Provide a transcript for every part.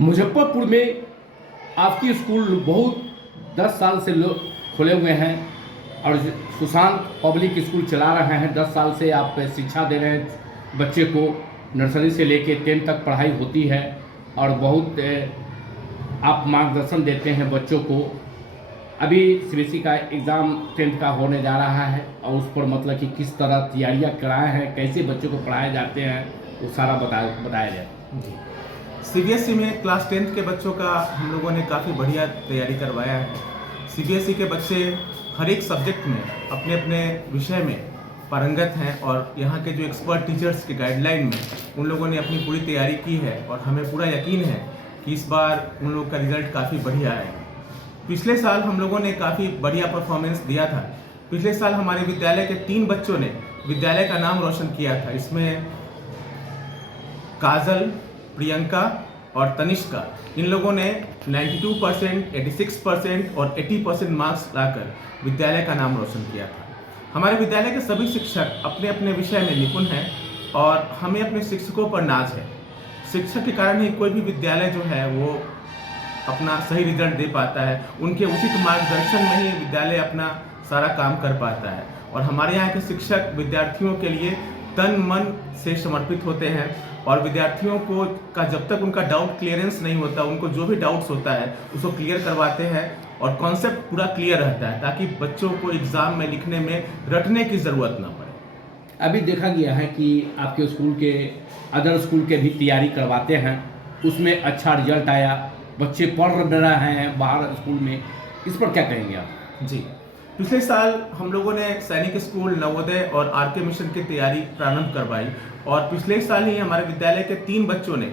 मुजफ्फरपुर में आपकी स्कूल बहुत 10 साल से लोग खुले हुए हैं और सुशांत पब्लिक स्कूल चला रहे हैं। 10 साल से आप शिक्षा दे रहे हैं बच्चे को। नर्सरी से लेके 10 तक पढ़ाई होती है और बहुत आप मार्गदर्शन देते हैं बच्चों को। अभी सीबीएसई का एग्ज़ाम 10th का होने जा रहा है और उस पर मतलब कि किस तरह तैयारियां कराए हैं, कैसे बच्चों को पढ़ाए जाते हैं, वो सारा बताया जाए। जी, सीबीएसई में क्लास 10th के बच्चों का हम लोगों ने काफ़ी बढ़िया तैयारी करवाया है। सीबीएसई के बच्चे हर एक सब्जेक्ट में अपने अपने विषय में पारंगत हैं और यहाँ के जो एक्सपर्ट टीचर्स के गाइडलाइन में उन लोगों ने अपनी पूरी तैयारी की है और हमें पूरा यकीन है कि इस बार उन लोगों का रिजल्ट काफ़ी बढ़िया आएगा। पिछले साल हम लोगों ने काफ़ी बढ़िया परफॉर्मेंस दिया था। पिछले साल हमारे विद्यालय के 3 बच्चों ने विद्यालय का नाम रोशन किया था। इसमें काजल, प्रियंका और तनिष्का, इन लोगों ने 92%, 86% और 80% मार्क्स लाकर विद्यालय का नाम रोशन किया था। हमारे विद्यालय के सभी शिक्षक अपने अपने विषय में निपुण हैं और हमें अपने शिक्षकों पर नाज है। शिक्षक के कारण ही कोई भी विद्यालय जो है वो अपना सही रिजल्ट दे पाता है। उनके उचित मार्गदर्शन में ही विद्यालय अपना सारा काम कर पाता है और हमारे यहाँ के शिक्षक विद्यार्थियों के लिए तन मन से समर्पित होते हैं और विद्यार्थियों को का जब तक उनका डाउट क्लियरेंस नहीं होता, उनको जो भी डाउट्स होता है उसको क्लियर करवाते हैं और कॉन्सेप्ट पूरा क्लियर रहता है ताकि बच्चों को एग्ज़ाम में लिखने में रटने की ज़रूरत ना पड़े। अभी देखा गया है कि आपके स्कूल के अदर स्कूल के भी तैयारी करवाते हैं, उसमें अच्छा रिजल्ट आया, बच्चे पढ़ रहे हैं बाहर स्कूल में, इस पर क्या कहेंगे आप? जी, पिछले साल हम लोगों ने सैनिक स्कूल, नवोदय और आरके मिशन की तैयारी प्रारंभ करवाई और पिछले साल ही हमारे विद्यालय के 3 बच्चों ने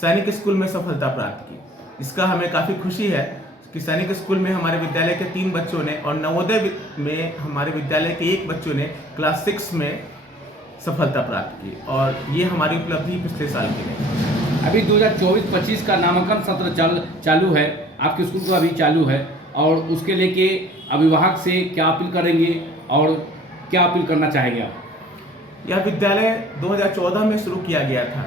सैनिक स्कूल में सफलता प्राप्त की। इसका हमें काफ़ी खुशी है कि सैनिक स्कूल में हमारे विद्यालय के 3 बच्चों ने और नवोदय में हमारे विद्यालय के 1 बच्चों ने क्लास 6 में सफलता प्राप्त की और ये हमारी उपलब्धि पिछले साल की रही। अभी 2024-25 का नामांकन सत्र चालू है, आपके स्कूल का अभी चालू है और उसके लेके अभिभावक से क्या अपील करेंगे और क्या अपील करना चाहेंगे आप? यह विद्यालय 2014 में शुरू किया गया था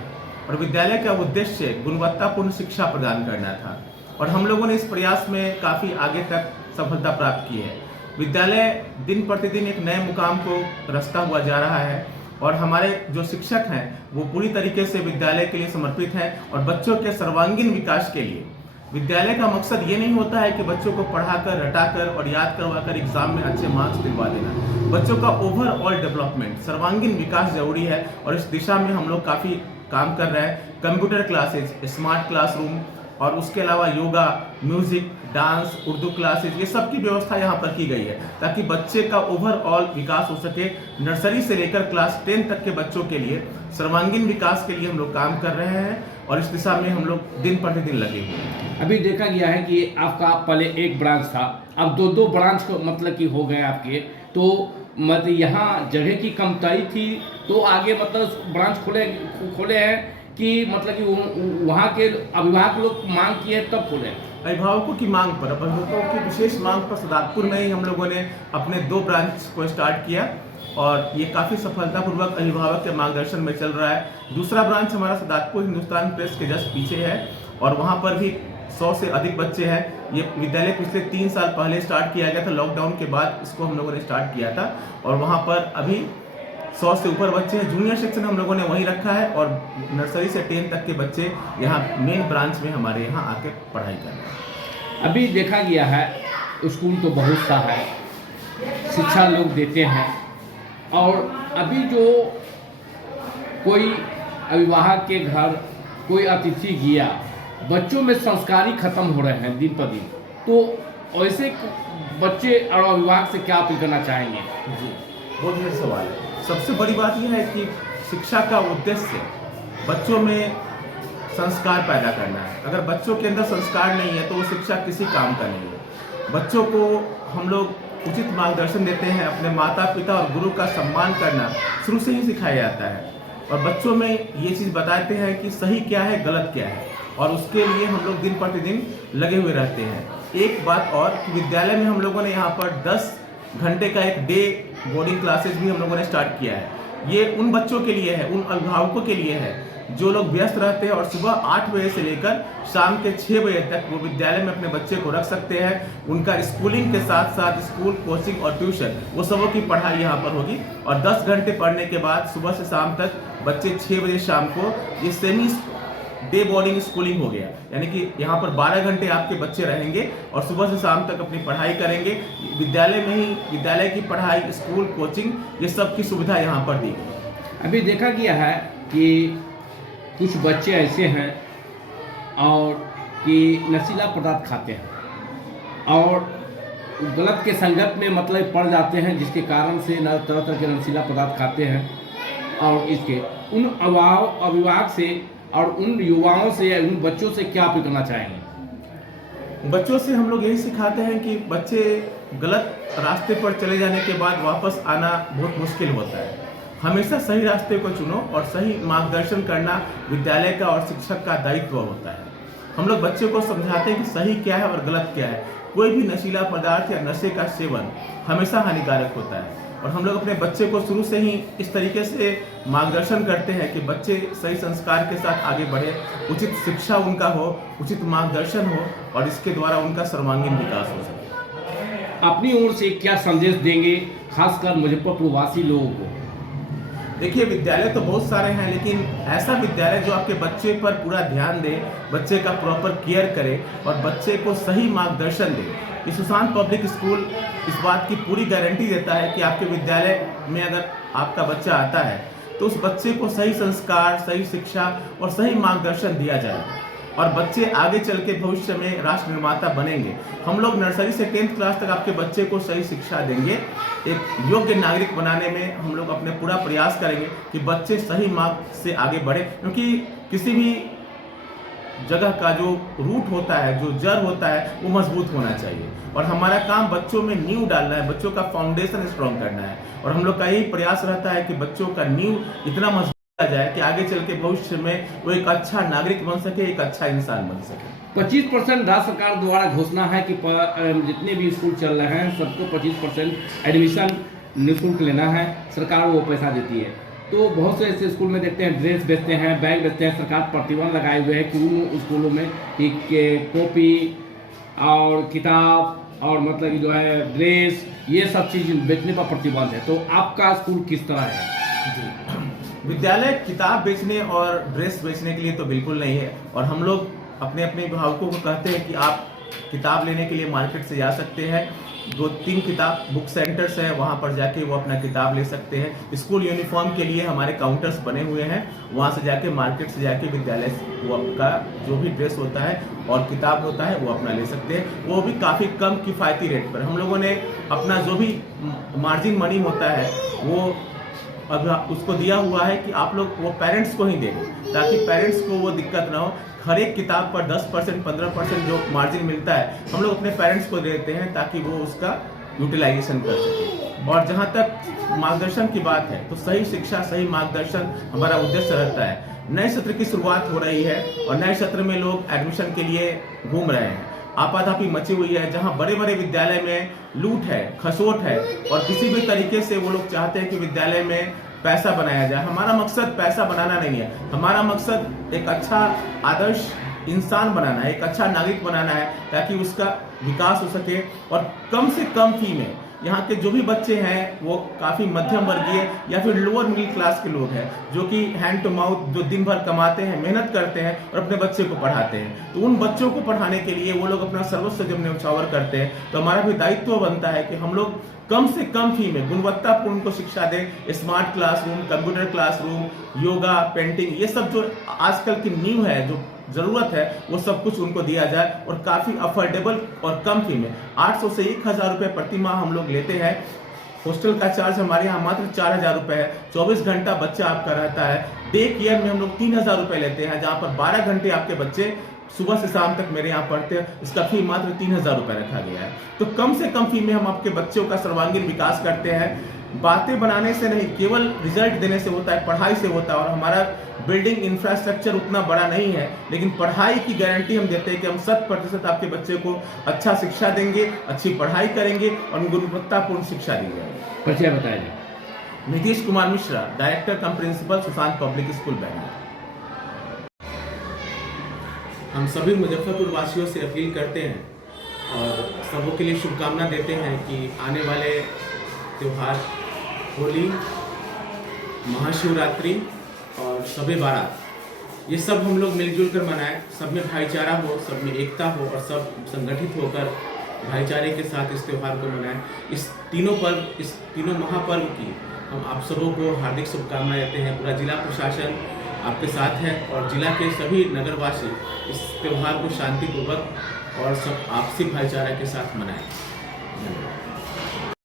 और विद्यालय का उद्देश्य गुणवत्तापूर्ण शिक्षा प्रदान करना था और हम लोगों ने इस प्रयास में काफ़ी आगे तक सफलता प्राप्त की है। विद्यालय दिन प्रतिदिन एक नए मुकाम को रास्ता हुआ जा रहा है और हमारे जो शिक्षक हैं वो पूरी तरीके से विद्यालय के लिए समर्पित हैं और बच्चों के सर्वांगीण विकास के लिए। विद्यालय का मकसद ये नहीं होता है कि बच्चों को पढ़ाकर, रटाकर और याद करवाकर एग्जाम में अच्छे मार्क्स दिलवा देना। बच्चों का ओवरऑल डेवलपमेंट, सर्वांगीण विकास जरूरी है और इस दिशा में हम लोग काफ़ी काम कर रहे हैं। कंप्यूटर क्लासेज, स्मार्ट क्लासरूम और उसके अलावा yoga, music, dance, Urdu classes, ये सब की व्यवस्था यहाँ पर की गई है ताकि बच्चे का ओवरऑल विकास हो सके। नर्सरी से लेकर क्लास 10 तक के बच्चों के लिए सर्वांगीण विकास के लिए हम लोग काम कर रहे हैं और इस दिशा में हम लोग दिन प्रतिदिन लगे हुए हैं। अभी देखा गया है कि आपका पहले एक ब्रांच था, अब 2 ब्रांच को मतलब कि हो गए आपके, तो मतलब यहाँ जगह की कमतरी थी तो आगे मतलब ब्रांच खोले हैं कि मतलब कि वहाँ के अभिभावक लोग मांग किए तब खोले? अभिभावकों की मांग पर, अभिभावकों की विशेष मांग पर सदाकपुर में ही हम लोगों ने अपने 2 ब्रांच को स्टार्ट किया और ये काफ़ी सफलतापूर्वक अभिभावक के मार्गदर्शन में चल रहा है। दूसरा ब्रांच हमारा सदाकपुर हिंदुस्तान प्रेस के जस्ट पीछे है और वहाँ पर भी 100 से अधिक बच्चे हैं। ये विद्यालय पिछले 3 साल पहले स्टार्ट किया गया था, लॉकडाउन के बाद इसको हम लोगों ने स्टार्ट किया था और वहाँ पर अभी 100 से ऊपर बच्चे हैं। जूनियर सेक्शन हम लोगों ने वहीं रखा है और नर्सरी से 10 तक के बच्चे यहाँ मेन ब्रांच में हमारे यहाँ आके पढ़ाई कर रहे हैं। अभी देखा गया है स्कूल तो बहुत सा है, शिक्षा लोग देते हैं और अभी जो कोई अभिभावक के घर कोई अतिथि गया, बच्चों में संस्कारी खत्म हो रहे हैं दिन पर दिन, तो ऐसे बच्चे और अभिभावक से क्या अपील करना चाहेंगे? जी, बहुत ही सवाल है। सबसे बड़ी बात यह है कि शिक्षा का उद्देश्य बच्चों में संस्कार पैदा करना है। अगर बच्चों के अंदर संस्कार नहीं है तो वो शिक्षा किसी काम का नहीं है। बच्चों को हम लोग उचित मार्गदर्शन देते हैं, अपने माता पिता और गुरु का सम्मान करना शुरू से ही सिखाया जाता है और बच्चों में ये चीज़ बताते हैं कि सही क्या है, गलत क्या है और उसके लिए हम लोग दिन प्रतिदिन लगे हुए रहते हैं। एक बात और कि विद्यालय में हम लोगों ने यहाँ पर 10 घंटे का एक डे बोर्डिंग क्लासेस भी हम लोगों ने स्टार्ट किया है। ये उन बच्चों के लिए है, उन अभिभावकों के लिए है जो लोग व्यस्त रहते हैं और सुबह 8 बजे से लेकर शाम के 6 बजे तक वो विद्यालय में अपने बच्चे को रख सकते हैं। उनका स्कूलिंग के साथ साथ स्कूल, कोचिंग और ट्यूशन वो सबों की पढ़ाई यहाँ पर होगी। और 10 घंटे पढ़ने के बाद सुबह से शाम तक बच्चे 6 बजे शाम को ये सेमी डे बोर्डिंग स्कूलिंग हो गया, यानी कि यहाँ पर 12 घंटे आपके बच्चे रहेंगे और सुबह से शाम तक अपनी पढ़ाई करेंगे। विद्यालय में ही विद्यालय की पढ़ाई, स्कूल, कोचिंग ये सब की सुविधा यहाँ पर दी गई। अभी देखा गया है कि कुछ बच्चे ऐसे हैं और कि नशीला पदार्थ खाते हैं और गलत के संगत में मतलब पड़ जाते हैं, जिसके कारण से न तरह तरह के नशीला पदार्थ खाते हैं। और इसके उन अभिभावक से और उन युवाओं से या उन बच्चों से क्या अपील करना चाहेंगे? बच्चों से हम लोग यही सिखाते हैं कि बच्चे गलत रास्ते पर चले जाने के बाद वापस आना बहुत मुश्किल होता है। हमेशा सही रास्ते को चुनो और सही मार्गदर्शन करना विद्यालय का और शिक्षक का दायित्व होता है। हम लोग बच्चे को समझाते हैं कि सही क्या है और गलत क्या है। कोई भी नशीला पदार्थ या नशे का सेवन हमेशा हानिकारक होता है और हम लोग अपने बच्चे को शुरू से ही इस तरीके से मार्गदर्शन करते हैं कि बच्चे सही संस्कार के साथ आगे बढ़े, उचित शिक्षा उनका हो, उचित मार्गदर्शन हो और इसके द्वारा उनका सर्वांगीण विकास हो सके। अपनी ओर से क्या संदेश देंगे खासकर मुजफ्फरपुर वासी लोगों को? देखिए, विद्यालय तो बहुत सारे हैं, लेकिन ऐसा विद्यालय जो आपके बच्चे पर पूरा ध्यान दे, बच्चे का प्रॉपर केयर करे और बच्चे को सही मार्गदर्शन दे। ये सुशांत पब्लिक स्कूल इस बात की पूरी गारंटी देता है कि आपके विद्यालय में अगर आपका बच्चा आता है तो उस बच्चे को सही संस्कार, सही शिक्षा और सही मार्गदर्शन दिया जाएगा और बच्चे आगे चल के भविष्य में राष्ट्र निर्माता बनेंगे। हम लोग नर्सरी से 10th क्लास तक आपके बच्चे को सही शिक्षा देंगे। एक योग्य नागरिक बनाने में हम लोग अपने पूरा प्रयास करेंगे कि बच्चे सही मार्ग से आगे बढ़े, क्योंकि किसी भी जगह का जो रूट होता है, जो जड़ होता है, वो मजबूत होना चाहिए और हमारा काम बच्चों में नींव डालना है, बच्चों का फाउंडेशन स्ट्रॉन्ग करना है और हम लोग का यही प्रयास रहता है कि बच्चों का नींव इतना मजबूत आ जाए कि आगे चल के भविष्य में वो एक अच्छा नागरिक बन सके, एक अच्छा इंसान बन सके। 25% राज्य सरकार द्वारा घोषणा है कि जितने भी स्कूल चल रहे हैं सबको 25% एडमिशन निःशुल्क लेना है, सरकार वो पैसा देती है। तो बहुत से ऐसे स्कूल में देखते हैं ड्रेस बेचते हैं, बैग बेचते हैं, सरकार प्रतिबंध लगाए हुए है कि उन स्कूलों में कि कॉपी और किताब और मतलब जो है ड्रेस, ये सब चीज़ बेचने पर प्रतिबंध है। तो आपका स्कूल किस तरह है? जी, विद्यालय किताब बेचने और ड्रेस बेचने के लिए तो बिल्कुल नहीं है और हम लोग अपने अपने अभिभावकों को कहते हैं कि आप किताब लेने के लिए मार्केट से जा सकते हैं। 2-3 किताब बुक सेंटर्स हैं, वहाँ पर जाके वो अपना किताब ले सकते हैं। स्कूल यूनिफॉर्म के लिए हमारे काउंटर्स बने हुए हैं, वहाँ से जाके मार्केट से जाके विद्यालय वो का जो भी ड्रेस होता है और किताब होता है वो अपना ले सकते हैं, वो भी काफ़ी कम किफ़ायती रेट पर। हम लोगों ने अपना जो भी मार्जिन मनी होता है वो अब उसको दिया हुआ है कि आप लोग वो पेरेंट्स को ही देंगे, ताकि पेरेंट्स को वो दिक्कत ना हो। हर एक किताब पर 10%, 15% जो मार्जिन मिलता है हम लोग अपने पेरेंट्स को देते हैं ताकि वो उसका यूटिलाइजेशन कर सके। और जहाँ तक मार्गदर्शन की बात है तो सही शिक्षा, सही मार्गदर्शन हमारा उद्देश्य रहता है। नए सत्र की शुरुआत हो रही है और नए सत्र में लोग एडमिशन के लिए घूम रहे हैं। आपाधापी मची हुई है, जहाँ बड़े बड़े विद्यालय में लूट है, खसोट है और किसी भी तरीके से वो लोग चाहते हैं कि विद्यालय में पैसा बनाया जाए। हमारा मकसद पैसा बनाना नहीं है, हमारा मकसद एक अच्छा आदर्श इंसान बनाना है, एक अच्छा नागरिक बनाना है ताकि उसका विकास हो सके। और कम से कम फी में यहाँ के जो भी बच्चे हैं वो काफ़ी मध्यम वर्गीय या फिर लोअर मिडिल क्लास के लोग हैं जो कि हैंड टू माउथ, जो दिन भर कमाते हैं, मेहनत करते हैं और अपने बच्चे को पढ़ाते हैं। तो उन बच्चों को पढ़ाने के लिए वो लोग अपना सर्वस्व जब न्यौछावर करते हैं तो हमारा भी दायित्व बनता है कि हम लोग कम से कम फी में गुणवत्तापूर्ण को शिक्षा दें। Smart classroom, computer classroom, yoga, painting, ये सब जो आजकल की नींव है, जो ज़रूरत है, वो सब कुछ उनको दिया जाए और काफ़ी अफोर्डेबल और कम फी में 800 से 1000 रुपये प्रति माह हम लोग लेते हैं। हॉस्टल का चार्ज हमारे यहाँ मात्र 4000 रुपये है। 24 घंटा बच्चा आपका रहता है। डे केयर में हम लोग 3000 रुपये लेते हैं, जहाँ पर 12 घंटे आपके बच्चे सुबह से शाम तक मेरे यहाँ पढ़ते हैं। इसका फी मात्र 3000 रुपये रखा गया है। तो कम से कम फी में हम आपके बच्चों का सर्वांगीण विकास करते हैं। बातें बनाने से नहीं, केवल रिजल्ट देने से होता है, पढ़ाई से होता है। और हमारा बिल्डिंग इंफ्रास्ट्रक्चर उतना बड़ा नहीं है, लेकिन पढ़ाई की गारंटी हम देते हैं कि हम 100% आपके बच्चे को अच्छा शिक्षा देंगे, अच्छी पढ़ाई करेंगे और गुणवत्तापूर्ण शिक्षा देंगे। परिचय बताइए। Nitish Kumar Mishra, director cum principal, Sushant public school, Bangalore. हम सभी मुजफ्फरपुर वासियों से अपील करते हैं और सबों के लिए शुभकामना देते हैं कि आने वाले त्यौहार होली, महाशिवरात्रि और शब बारात, ये सब हम लोग मिलजुल कर मनाएं, सब में भाईचारा हो, सब में एकता हो और सब संगठित होकर भाईचारे के साथ इस त्यौहार को मनाएं। इस तीनों महापर्व की हम आप सबों को हार्दिक शुभकामनाएं देते हैं। पूरा जिला प्रशासन आपके साथ है और जिला के सभी नगरवासी इस त्यौहार को शांतिपूर्वक और सब आपसी भाईचारा के साथ मनाएं। धन्यवाद।